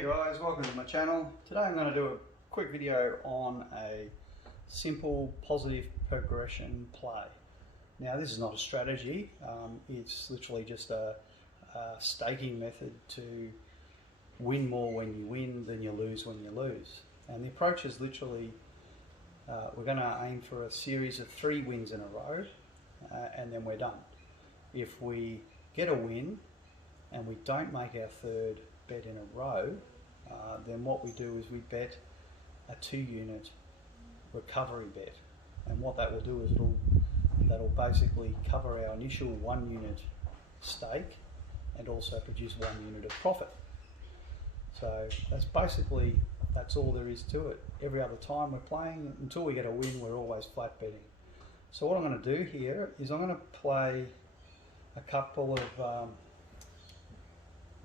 Hey guys, welcome to my channel. Today I'm going to do a quick video on a simple positive progression play. Now this is not a strategy, it's literally just a staking method to win more when you win than you lose when you lose. And the approach is literally, we're going to aim for a series of 3 wins in a row and then we're done. If we get a win and we don't make our third bet in a row, then what we do is we bet a 2-unit recovery bet, and what that will do is that'll basically cover our initial 1-unit stake and also produce 1 unit of profit. So that's all there is to it. Every other time we're playing, until we get a win, we're always flat betting. So what I'm going to do here is I'm going to play a couple of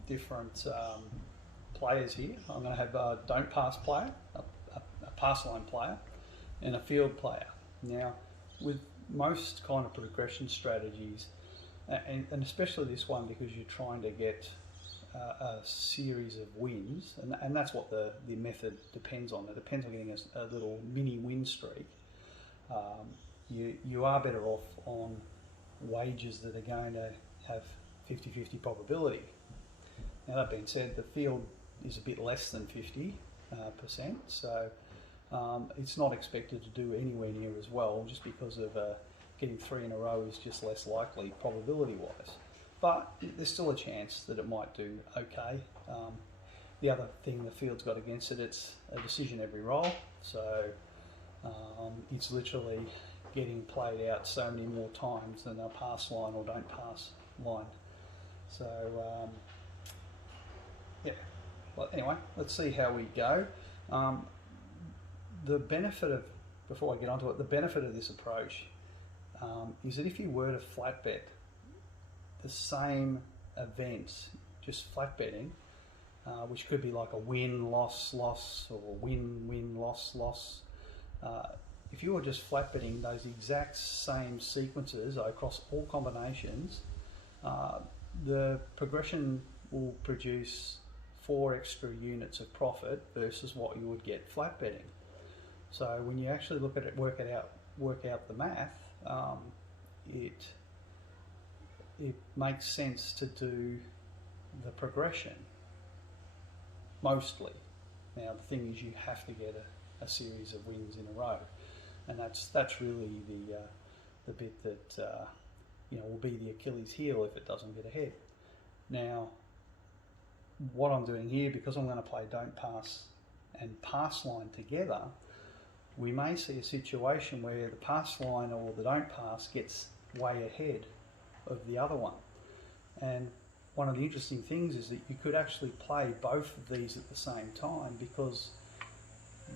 different players here. I'm going to have a don't pass player, a pass line player, and a field player. Now, with most kind of progression strategies, and especially this one because you're trying to get a series of wins, and that's what the method depends on. It depends on getting a little mini win streak. You are better off on wagers that are going to have 50-50 probability. Now that being said, the field is a bit less than 50%, so it's not expected to do anywhere near as well, just because of getting 3 in a row is just less likely probability-wise. But there's still a chance that it might do okay. The other thing the field's got against it, it's a decision every roll, so it's literally getting played out so many more times than a pass line or don't pass line. So yeah, well, anyway, let's see how we go. The benefit of, before I get onto it, the benefit of this approach is that if you were to flat bet the same events, just flat betting, which could be like a win, loss, loss, or win, win, loss, loss. If you were just flat betting those exact same sequences across all combinations, the progression will produce 4 extra units of profit versus what you would get flat betting. So when you actually look at it, work out the math, it makes sense to do the progression mostly. Now the thing is, you have to get a series of wins in a row, and that's really the bit that will be the Achilles heel if it doesn't get ahead. Now, what I'm doing here, because I'm going to play don't pass and pass line together, we may see a situation where the pass line or the don't pass gets way ahead of the other one. And one of the interesting things is that you could actually play both of these at the same time, because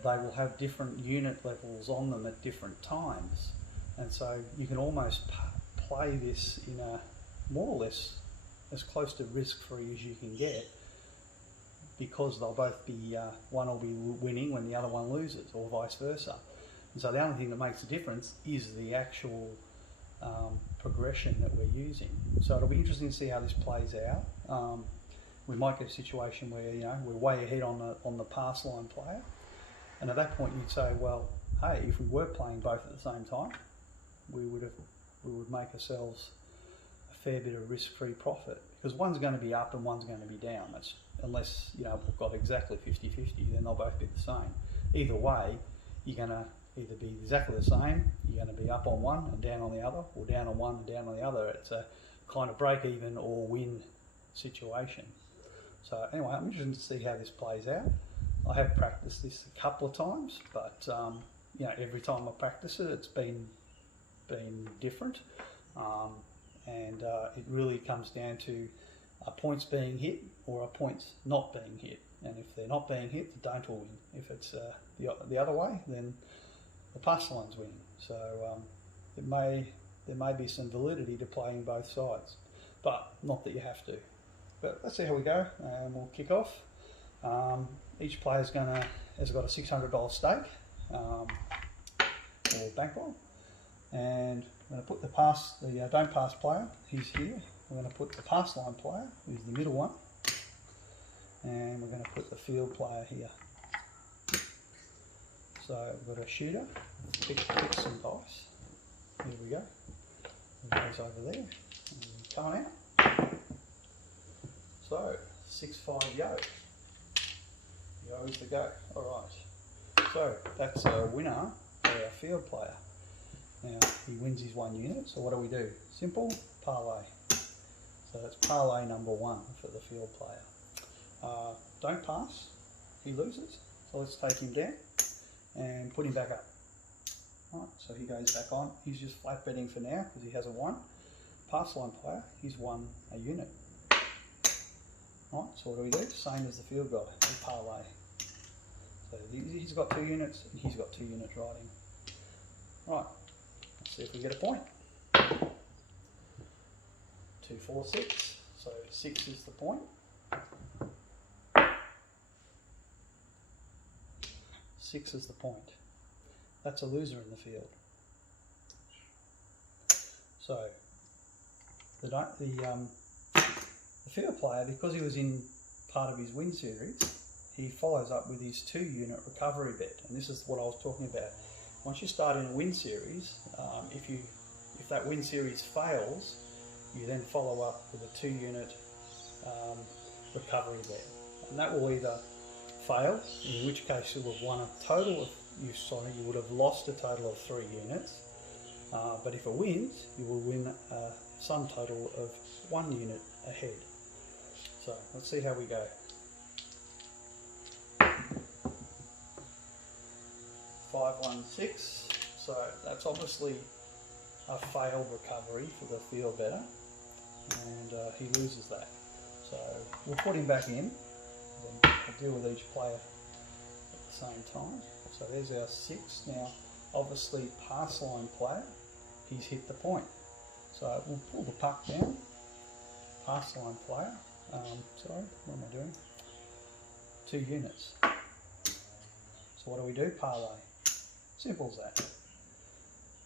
they will have different unit levels on them at different times. And so you can almost play this in a more or less as close to risk-free as you can get, because they'll both be, one will be winning when the other one loses, or vice versa. And so the only thing that makes a difference is the actual progression that we're using. So it'll be interesting to see how this plays out. We might get a situation where we're way ahead on the pass line player, and at that point you'd say, well, hey, if we were playing both at the same time, we would make ourselves a fair bit of risk-free profit, because one's going to be up and one's going to be down. That's, unless we've got exactly 50-50, then they'll both be the same. Either way, you're going to either be exactly the same, you're going to be up on one and down on the other, or down on one and down on the other. It's a kind of break even or win situation. So anyway, I'm interested to see how this plays out. I have practiced this a couple of times, but every time I practice it, it's been different, and it really comes down to a points being hit or a points not being hit. And if they're not being hit, the don't will win. If it's the other way, then the pass line's winning. So there may be some validity to playing both sides, but not that you have to. But let's see how we go, and we'll kick off. Each player's has got a $600 stake or bankroll, and I'm going to put the don't pass player, he's here. I'm going to put the pass line player, who's the middle one, and we're going to put the field player here. So we've got a shooter, pick some dice. Here we go. It goes over there, and coming out. So 6-5 yo. Yo is the go. Alright. So that's a winner for our field player. Now he wins his 1 unit, so what do? Simple, parlay. So that's parlay number 1 for the field player. Don't pass, he loses. So let's take him down and put him back up. Right, so he goes back on. He's just flat betting for now because he hasn't won. Pass line player, he's won a unit. Right, so what do? Same as the field guy, we parlay. So he's got 2 units and he's got 2 units riding. Right, let's see if we get a point. 2, 4, 6. So 6 is the point. 6 is the point. That's a loser in the field. So the field player, because he was in part of his win series, he follows up with his 2 unit recovery bet, and this is what I was talking about. Once you start in a win series, if that win series fails, you then follow up with a 2 unit recovery bet, and that will either fail, in which case you will have won a total of you would have lost a total of 3 units, but if it wins, you will win a sum total of 1 unit ahead. So let's see how we go. 5, 1, 6. So that's obviously a failed recovery for the field better, and he loses that. So we'll put him back in. I'll deal with each player at the same time. So there's our 6. Now, obviously, pass line player, he's hit the point. So we'll pull the puck down. Pass line player, sorry, what am I doing? 2 units. So what do? Parlay. Simple as that.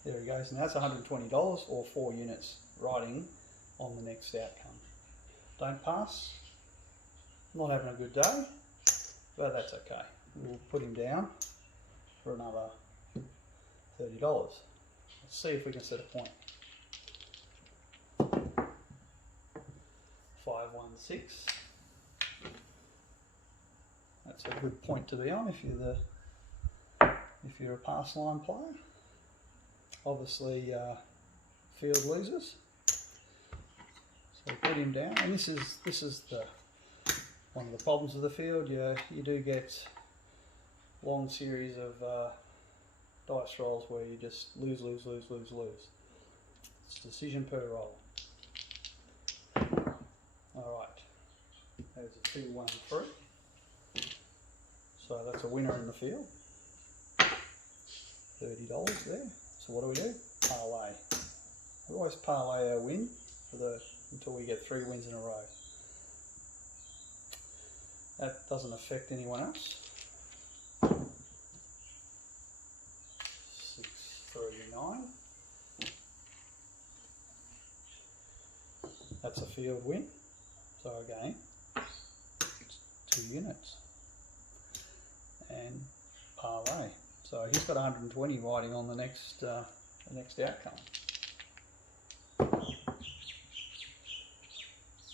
There he goes. Now that's $120 or 4 units riding on the next outcome. Don't pass. Not having a good day, but that's okay. We'll put him down for another $30. Let's see if we can set a point. 5, 1, 6. That's a good point to be on if you're a pass line player. Obviously, field loses. So put him down, and this is the one of the problems of the field. You do get long series of dice rolls where you just lose. It's decision per roll. Alright, there's a 2, 1, 3. So that's a winner in the field. $30 there. So what do? Parlay. We always parlay our win until we get 3 wins in a row. That doesn't affect anyone else. 6, 3, 9. That's a field win. So again, it's 2 units. And parlay. So he's got 120 riding on the next outcome.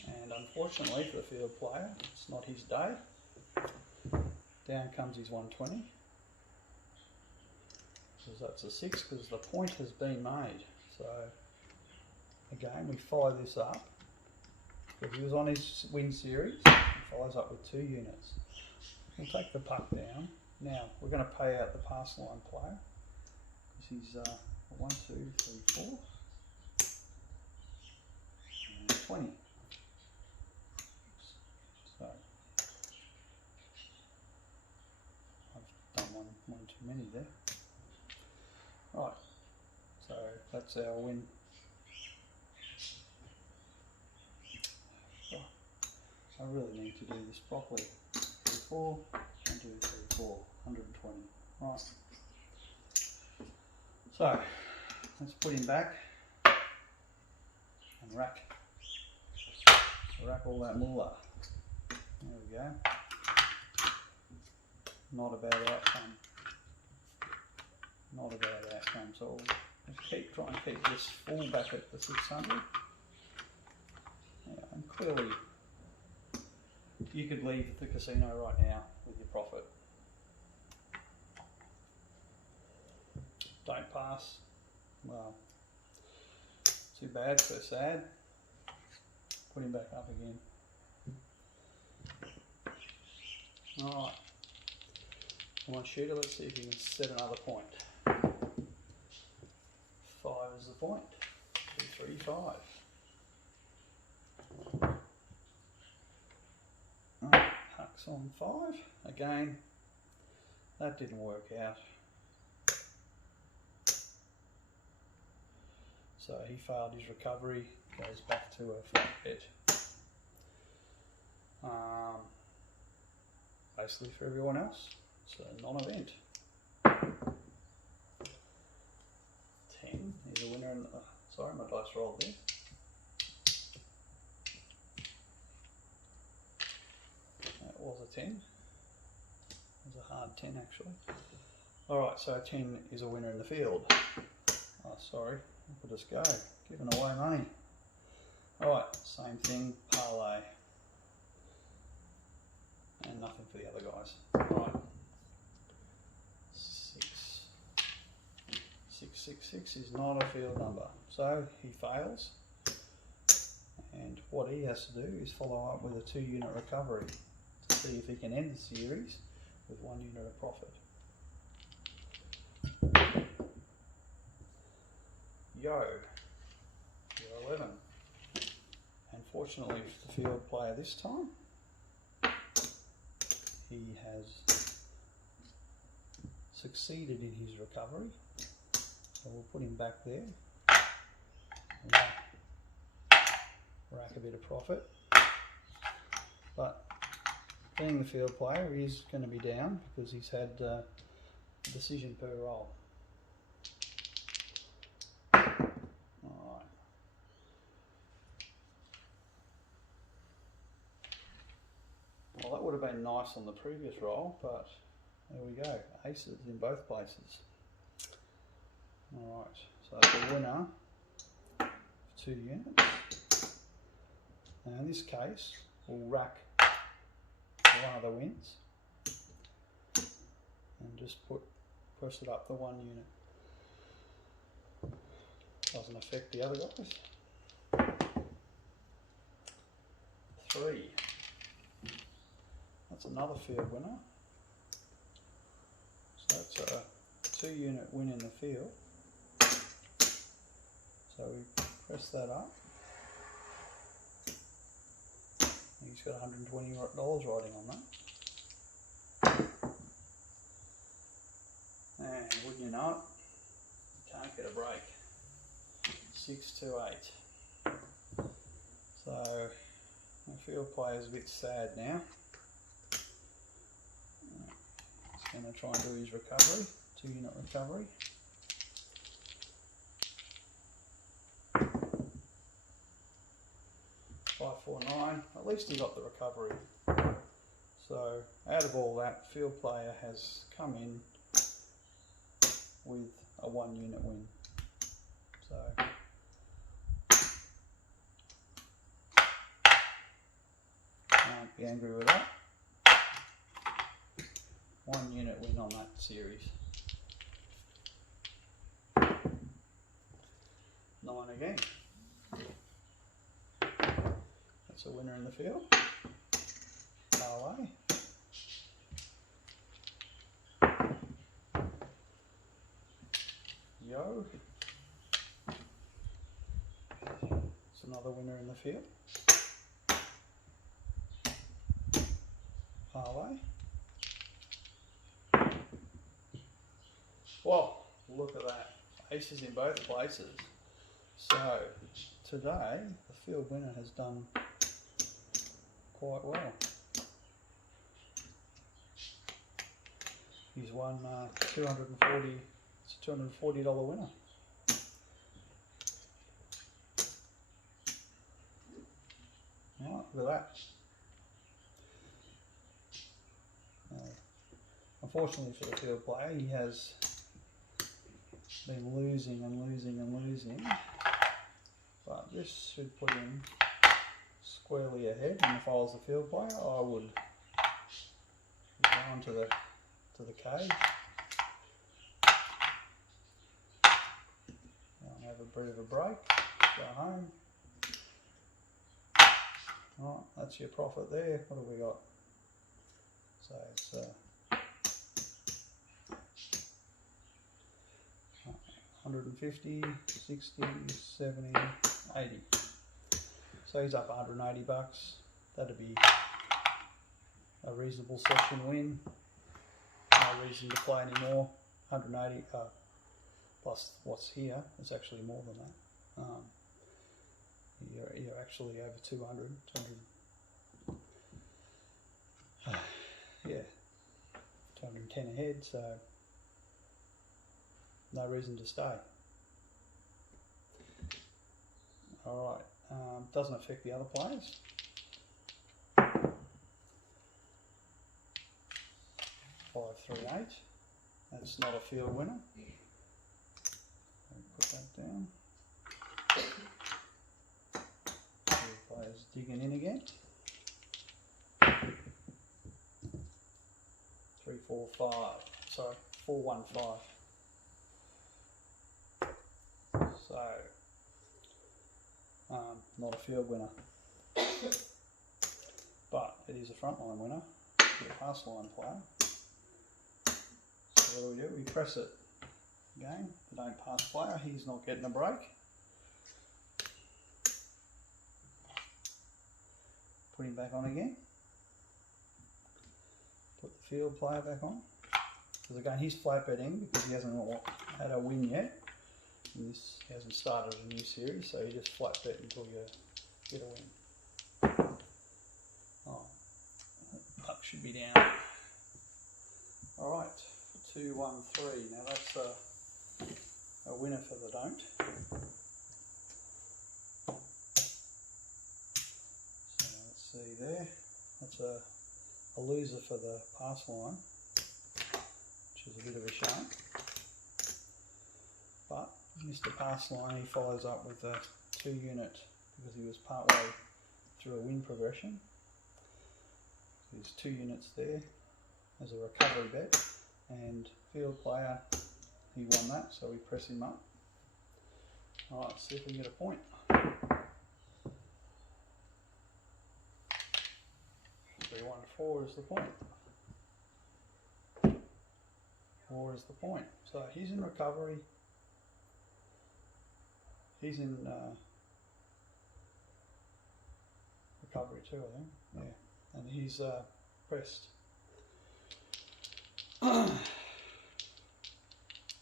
And unfortunately for the field player, it's not his day. Down comes his 120. Because that's a 6, because the point has been made. So again, we follow this up. Because he was on his win series, he follows up with 2 units. We'll take the puck down. Now we're going to pay out the pass line player because he's 1, 2, 3, 4, and 20. So I've done one too many there. Right, so that's our win. Oh, I really need to do this properly. 4, 1, 2, 3, 4, 120. Right. So let's put him back and rack all that moolah. There we go. Not a bad outcome. Not a bad outcome. So we'll just try and keep this full back at the 600. Yeah, and clearly you could leave the casino right now with your profit. Don't pass. Well, too bad, so sad. Put him back up again. Alright. Come on, shooter, let's see if you can set another point. 5 is the point. 2, 3, 5. Hucks on 5. Again, that didn't work out. So he failed his recovery, goes back to a flat bet. Basically for everyone else, it's a non-event. 10 is a winner in the, sorry, my dice rolled there. That was a 10. It was a hard 10 actually. Alright, so 10 is a winner in the field. Oh, sorry, look at us go, giving away money. Alright, same thing, parlay. And nothing for the other guys. Alright. 666 is not a field number. So he fails. And what he has to do is follow up with a 2-unit recovery to see if he can end the series with 1 unit of profit. Yo. You're 11. And fortunately for the field player this time, he has succeeded in his recovery, so we'll put him back there, rack a bit of profit. But being the field player, he's going to be down because he's had a decision per roll. Alright. Well, that would have been nice on the previous roll, but there we go, aces in both places. Alright, so that's a winner of 2 units. Now in this case, we'll rack one of the wins and just press it up to 1 unit. Doesn't affect the other guys. 3. That's another field winner. So that's a 2-unit win in the field. So we press that up. He's got $120 riding on that. And wouldn't you know it, you can't get a break. 6 to 8. So the field player's a bit sad now. He's going to try and do his recovery, 2-unit recovery. $549. At least he got the recovery. So out of all that, field player has come in with a 1-unit win. So can't be angry with that. 1-unit win on that series. 9 again. That's a winner in the field. Parlay. Yo. It's another winner in the field. Parlay. Well, look at that. Aces in both places. So today the field winner has done quite well. He's won $240. It's a $240 winner. Now look at that. Unfortunately for the field player, he has been losing and losing and losing, but this should put him squarely ahead. And if I was the field player, I would go on to the cage. I'll have a bit of a break, go home. Right, that's your profit there. What have we got? So it's 150, 60, 70, 80. So he's up 180 bucks. That'd be a reasonable session win. No reason to play anymore. 180 plus what's here. It's actually more than that. You're actually over 200. Yeah, 210 ahead. So no reason to stay. All right, doesn't affect the other players. 5, 3, 8. That's not a field winner. Put that down. The players digging in again. 3, 4, 5. Sorry, 4, 1, 5. So, not a field winner, but it is a frontline winner. You're a pass line player. So what do? We press it again. The don't pass player, he's not getting a break. Put him back on again. Put the field player back on. Because again, he's flat betting because he hasn't had a win yet. And this hasn't started a new series, so you just flat bet until you get a win. Oh, puck should be down. Alright, 2, 1, 3. Now that's a winner for the don't. So let's see there. That's a loser for the pass line, which is a bit of a shame. But Mr. Pass Line, he follows up with a 2 unit because he was partway through a win progression. There's 2 units there as a recovery bet, and field player, he won that, so we press him up. Alright, let's see if we can get a point. 3, 1, 4 is the point. 4 is the point. So he's in recovery. He's in recovery too, I think. Yeah, and he's pressed.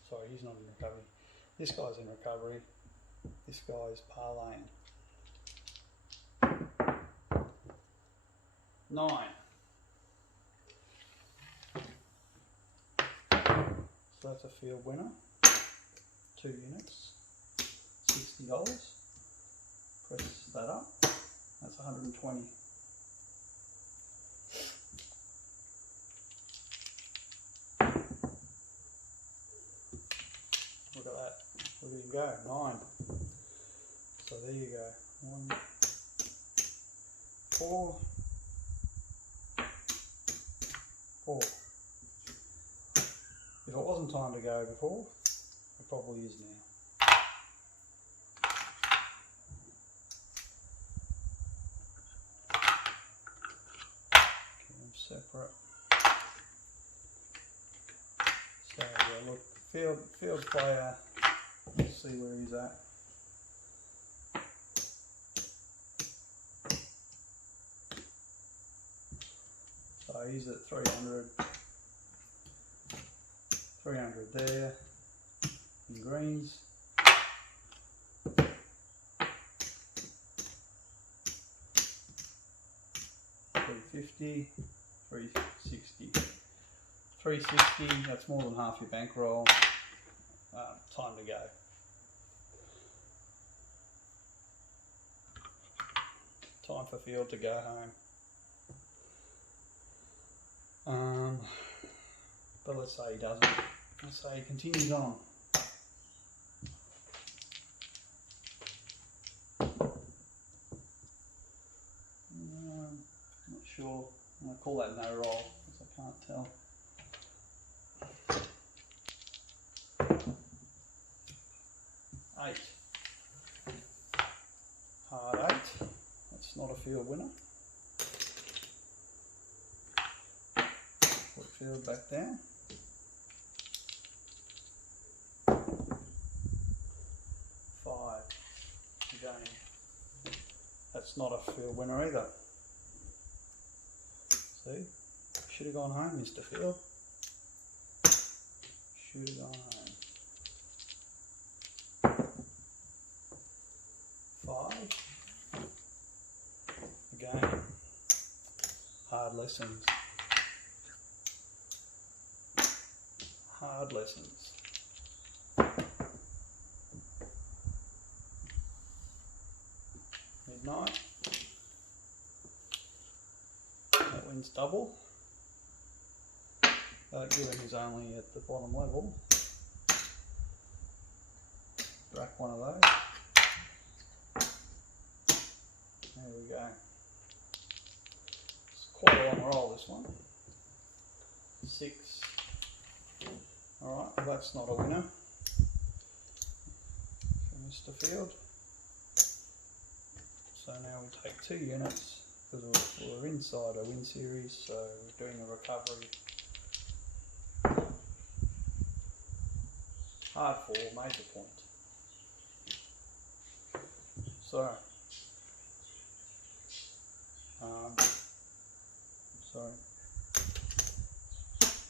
Sorry, he's not in recovery. This guy's in recovery. This guy's parlaying. 9. So that's a field winner. 2 units. $60. Press that up. That's 120. Look at that. Look at him go. 9. So there you go. 1, 4, 4. If it wasn't time to go before, it probably is now. Separate. So yeah, look, field player, let's see where he's at. So he's at 300. 300 there in greens. 350. 360. 360, that's more than half your bankroll. Time to go. Time for field to go home. let's say he doesn't. Let's say he continues on. Not sure. I'm going to call that no roll because I can't tell. Eight. Hard eight. That's not a field winner. Put field back down. Five. Again. That's not a field winner either. See? Should have gone home, Mr. Field. Should have gone home. Five. Again. Hard lessons. Hard lessons. Midnight. That wins double. Given he's only at the bottom level, rack one of those. There we go. It's quite a long roll, this one. 6. Alright, well that's not a winner for Mr. Field. So now we take 2 units because we're inside a win series, so we're doing a recovery. Hard 4, major point. So, sorry,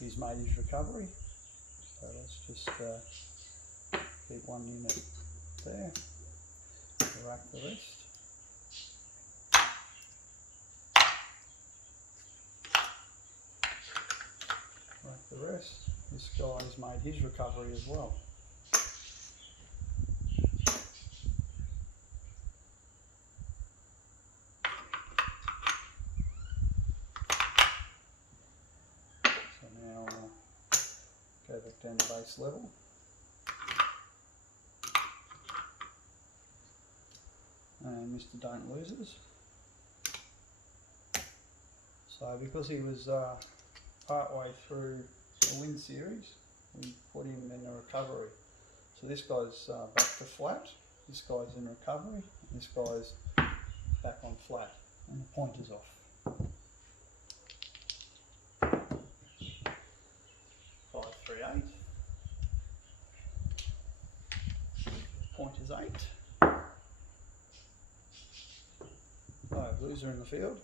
he's made his recovery. So let's just keep 1 unit there, rack the rest. Rack the rest. This guy has made his recovery as well. Go back down to base level. And Mr. Don't Loses. So because he was part way through the win series, we put him in a recovery. So this guy's back to flat, this guy's in recovery, and this guy's back on flat, and the pointer's off. 5, 3, 8. Pointer's 8. Oh, loser in the field.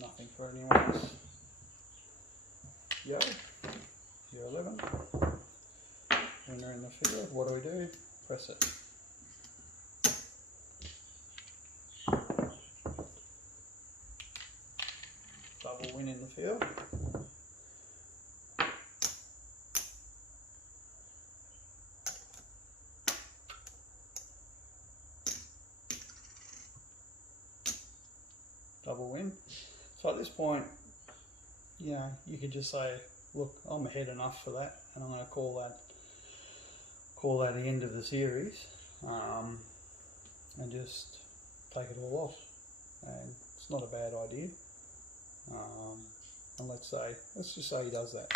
Nothing for anyone else. Yo, you're 11. Winner in the field. What do? Press it. Double win in the field. Double win. So at this point, you know, you could just say, look, I'm ahead enough for that, and I'm going to call that the end of the series, and just take it all off. And it's not a bad idea. And let's just say he does that.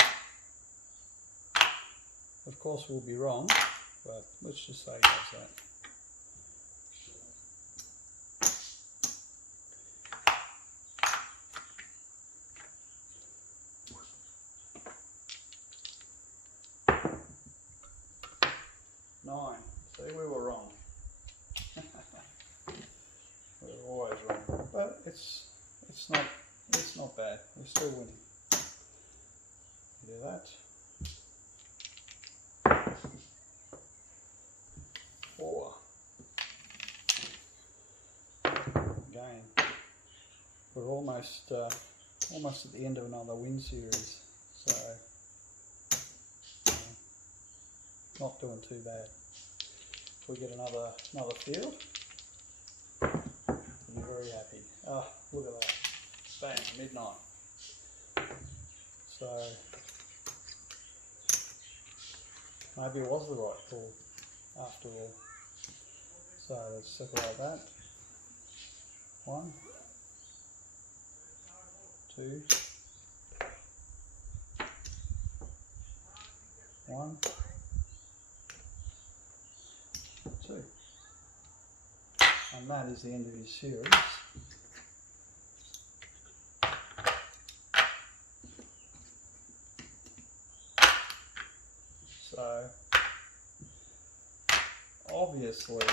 Of course, we'll be wrong, but let's just say he does that. See, we were wrong. We were always wrong, but it's not bad. We're still winning. Do that. 4. Again, we're almost at the end of another win series, so not doing too bad. If we get another field, we'll be very happy. Ah, look at that. midnight. So maybe it was the right call after all. So let's separate that. 1, 2, 1, 2. And that is the end of his series. So obviously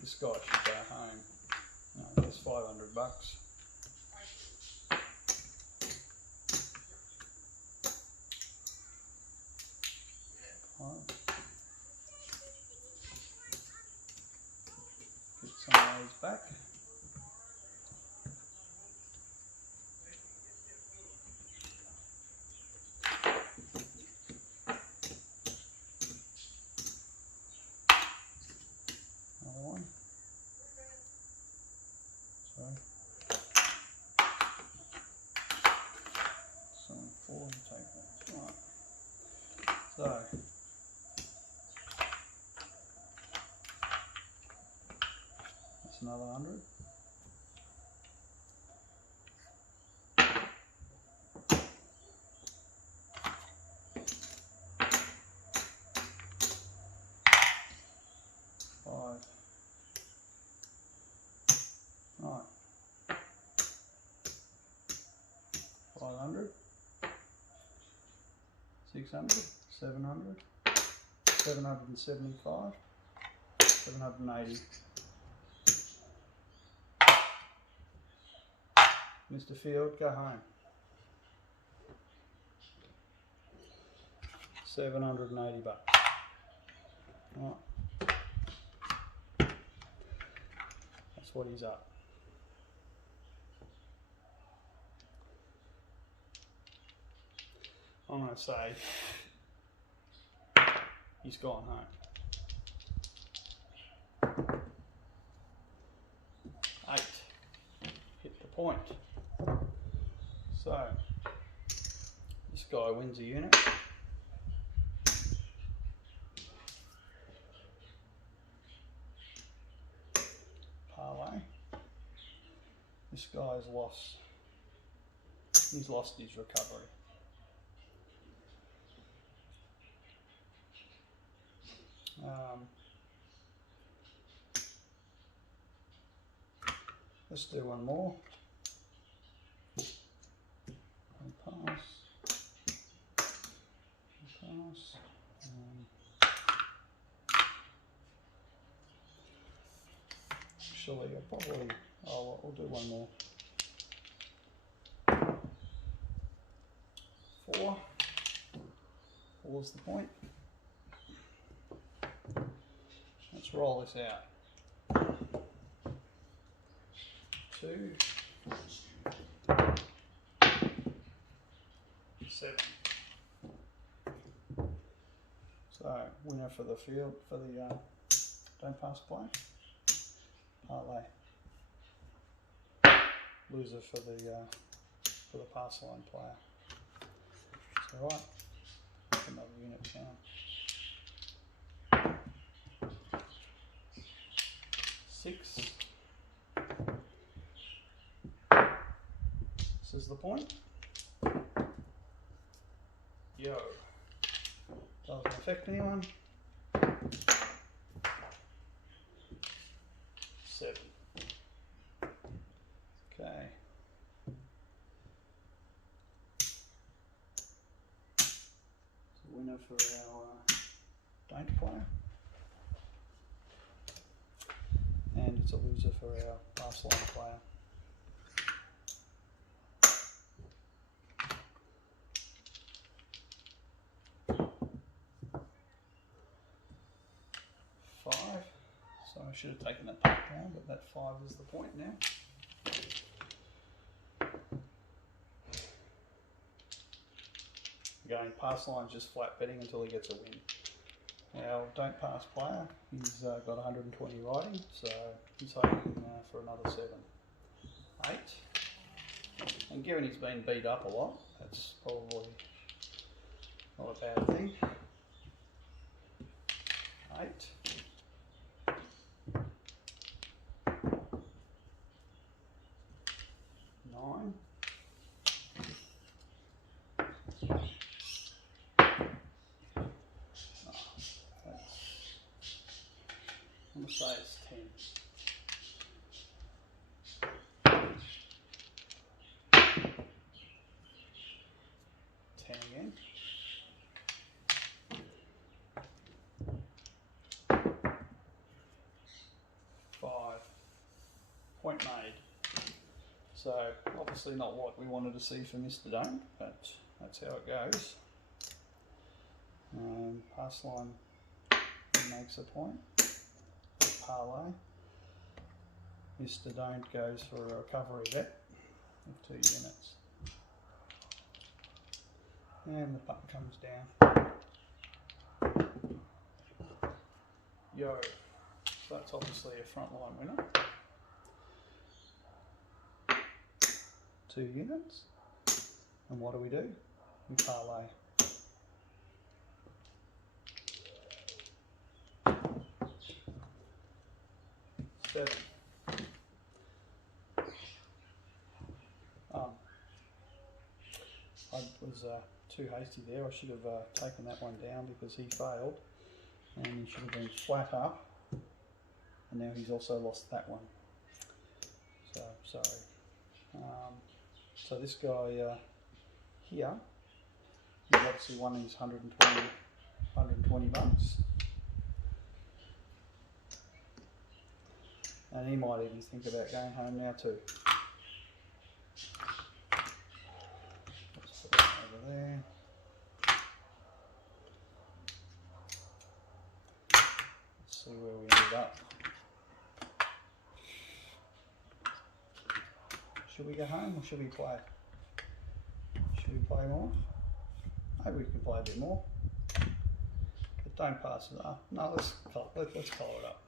this guy should go home. That's $500. Get some of those back. Another one. Sorry. 4, take that. Right. So that's another 100. Right. 500, 600, 700, 775, 780. Mr. Field, go home. $780. Right. That's what he's up. I'm going to say he's gone home. 8. Hit the point. So this guy wins a unit. Parlay. This guy's lost. He's lost his recovery. Let's do one more. Pass. Pass. Actually, I'll probably. Oh, we'll do one more. 4. 4's the point. Let's roll this out. 2, 7. So winner for the field for the don't pass play. Parlay. Loser for the pass line player. So right, another unit down. 6. This is the point. Yo. Doesn't affect anyone. 7. Okay. So winner for our don't player. And it's a loser for our pass line player. So I should have taken that part down, but that 5 is the point now. Again, pass line just flat betting until he gets a win. Now, don't pass player, he's got 120 riding, so he's hoping for another 7. 8. And given he's been beat up a lot, that's probably not a bad thing. 8. 9. I'm going to say it's 10. 10 again. 5. Point made. So obviously not what we wanted to see for Mr. Don't, but that's how it goes. Pass line makes a point. Parlay. Mr. Don't goes for a recovery bet of 2 units. And the puck comes down. Yo. So that's obviously a frontline winner. 2 units. And what do? We parlay. Seven. I was too hasty there. I should have taken that one down because he failed, and he should have been flat up, and now he's also lost that one. So sorry. So this guy here, he's obviously won his 120 bucks. And he might even think about going home now too. Let's put that over there. Let's see where we ended up. Should we go home or should we play? Should we play more? Maybe we can play a bit more. But don't pass it up. No, let's colour it up.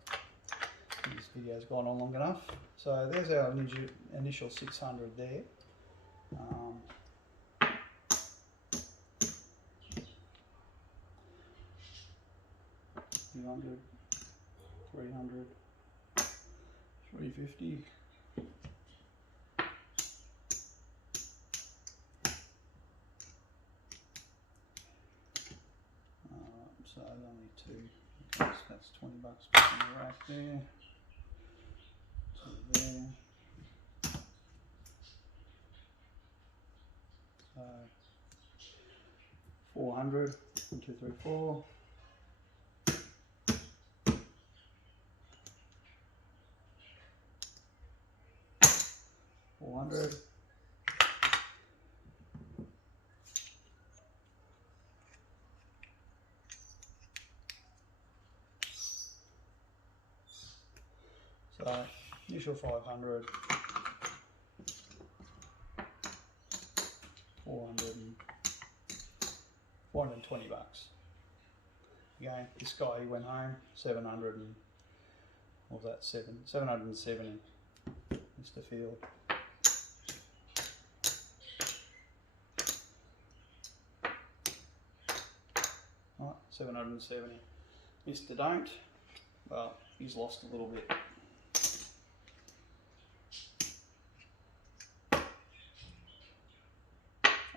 This video's gone on long enough. So there's our initial 600 there. 200, 300, 350. So only 2. Okay, so that's 20 bucks back in the rack there. There. So 400, 1, 2, 3, 4. 400. So initial 500, 420 bucks. Again, this guy, he went home 700 and what was that? 770. Mr. Field. Right, 770. Mr. Don't. Well, he's lost a little bit.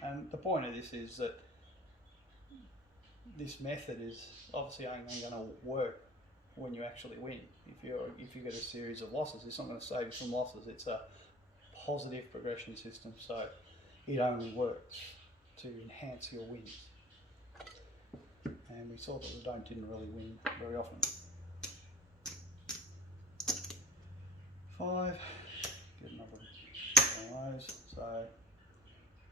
And the point of this is that this method is obviously only going to work when you actually win. If you get a series of losses, it's not going to save you from losses. It's a positive progression system, so it only works to enhance your wins. And we saw that the Don't didn't really win very often. 5. Get another one of those. So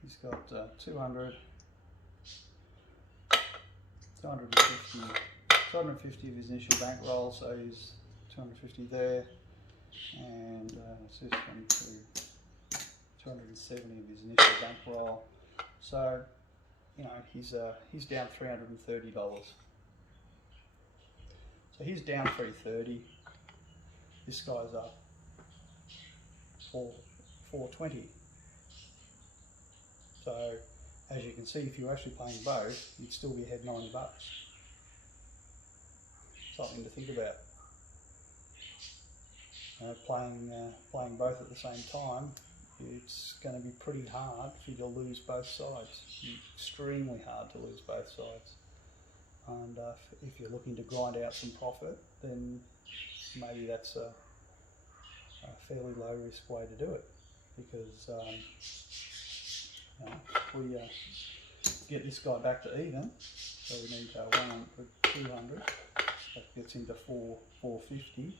he's got 200, 250 of his initial bankroll, so he's 250 there, and what's this one? 270 of his initial bankroll. So, you know, he's down $330. So he's down 330. This guy's up 420. So as you can see, if you're actually playing both, you'd still be ahead $90. Something to think about. Playing both at the same time, it's going to be pretty hard for you to lose both sides. Extremely hard to lose both sides. And if you're looking to grind out some profit, then maybe that's a fairly low risk way to do it, because we get this guy back to even, so we need 100, 200. That gets into 450,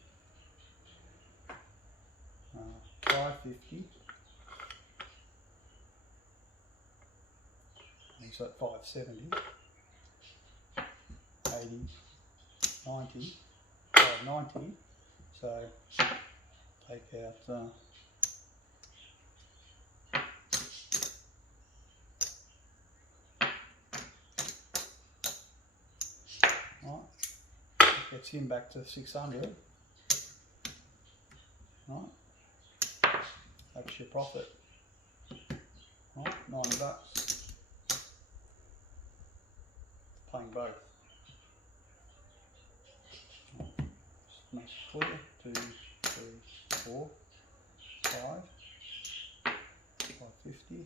550. He's at 570, 80, 90, 590. So take out right, gets him back to 600. Right, that's your profit. Right, $90. Playing both. Just make it clear. 2, 3, 4, 5, 550.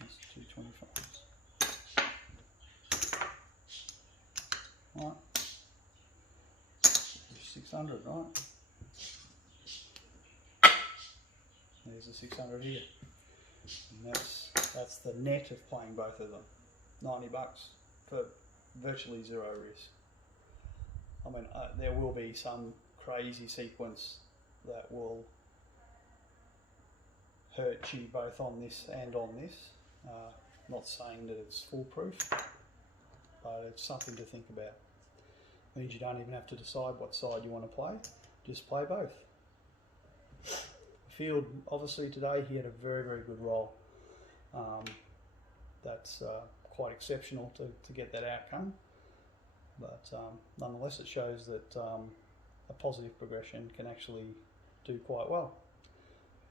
That's 225s. Right. 600, right? There's a 600 here. And that's the net of playing both of them. $90 for virtually zero risk. I mean, there will be some crazy sequence that will hurt you both on this and on this. Not saying that it's foolproof, but it's something to think about. It means you don't even have to decide what side you want to play, just play both. Field, obviously today he had a very, very good roll. That's quite exceptional to get that outcome, but nonetheless it shows that a positive progression can actually do quite well.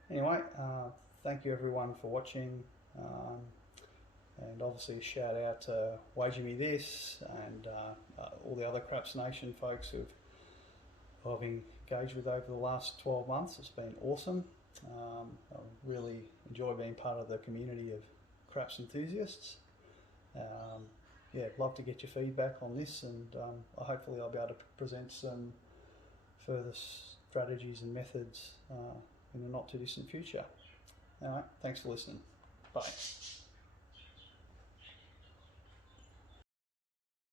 Anyway, thank you everyone for watching, and obviously a shout out to Wager Me This and all the other Craps Nation folks who I've engaged with over the last 12 months. It's been awesome. I really enjoy being part of the community of craps enthusiasts. Yeah, love to get your feedback on this, and hopefully I'll be able to present some further strategies and methods in the not too distant future. Alright, thanks for listening. Bye.